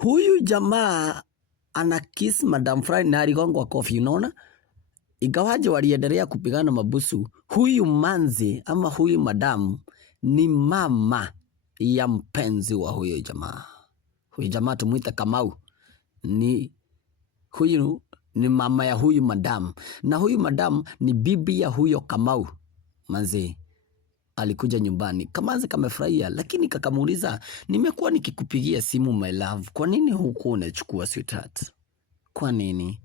Huyu jamaa ana kiss Madam Fry na aligongwa kofi, unaona? Ingawaje waliendelea kupigana mabusu, huyu manzi ama huyu madam ni mama ya mpenzi wa huyu jamaa. Huyu jamaa tumuita Kamau. Huyu ni mama ya huyu madam. Na huyu madam ni bibi ya huyo Kamau. Manzi alikuja nyumbani. Kamanzi kamefurahia, lakini kakamuuliza, nimekuwa nikikupigia simu my love, kwa nini huku unachukua sweetheart? Kwa nini?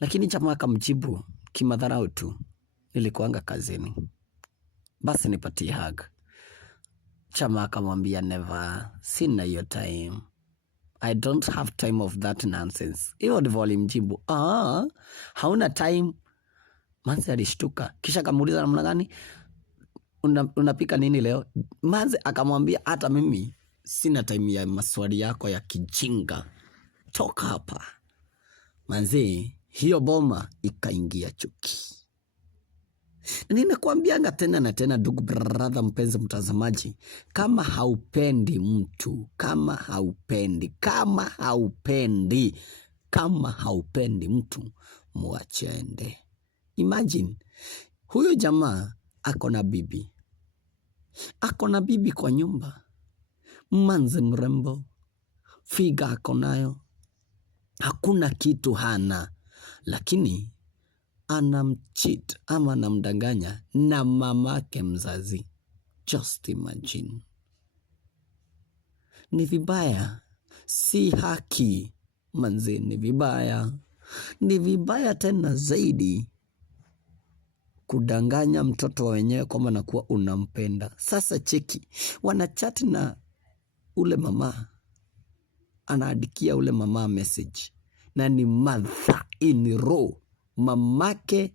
Lakini jamaa akamjibu kimadharau tu, nilikuanga kazini, basi nipatie hug. Jamaa akamwambia never, sina hiyo time, I don't have time of that nonsense. Hiyo ndivyo alimjibu. Hauna time? Manzi alishtuka, kisha akamuuliza namna gani? Unapika nini leo? Manzi akamwambia hata mimi sina time ya maswali yako ya kijinga, toka hapa. Manzi hiyo boma ikaingia chuki. Ninakuambianga tena na tena, ndugu brother, mpenzi mtazamaji, kama haupendi mtu, kama haupendi mtu, muache aende. Imagine huyo jamaa ako na bibi kwa nyumba, manzi mrembo, figa ako nayo, hakuna kitu hana, lakini anamcheat ama anamdanganya na mamake mzazi. Just imagine. Ni vibaya, si haki manzi, ni vibaya tena zaidi kudanganya mtoto wa wenyewe kwamba nakuwa unampenda. Sasa cheki, wanachati na ule mama, anaadikia ule mama message, na ni mother in law, mamake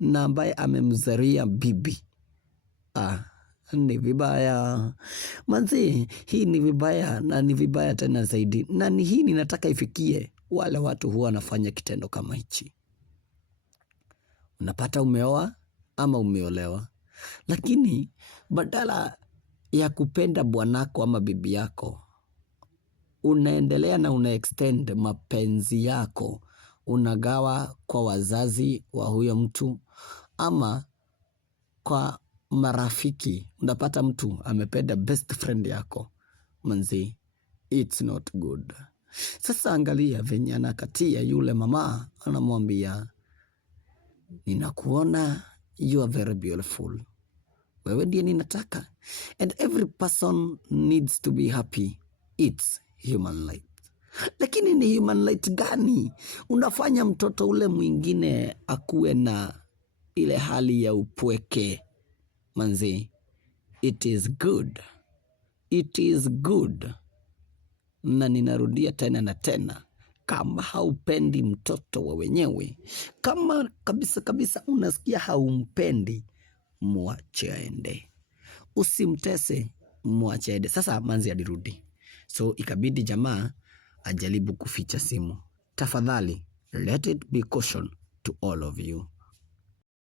na ambaye amemzaria bibi. Ni vibaya manzi, hii ni vibaya, na ni vibaya tena zaidi, na ni hii ninataka ifikie wale watu huwa wanafanya kitendo kama hichi. Unapata umeoa ama umeolewa, lakini badala ya kupenda bwanako ama bibi yako, unaendelea na una-extend mapenzi yako, unagawa kwa wazazi wa huyo mtu ama kwa marafiki. Unapata mtu amependa best friend yako. Manzi, it's not good. Sasa angalia venye anakatia yule mama, anamwambia, ninakuona, you are very beautiful, wewe ndiye ninataka, and every person needs to be happy. It's human right. Lakini ni human right gani unafanya mtoto ule mwingine akuwe na ile hali ya upweke? Manzi, it is good. Na ninarudia tena na tena, kama haupendi mtoto wa wenyewe, kama kabisa unasikia haumpendi, muache aende, usimtese, muache aende. Sasa manzi alirudi, so ikabidi jamaa ajaribu kuficha simu. Tafadhali, let it be caution to all of you.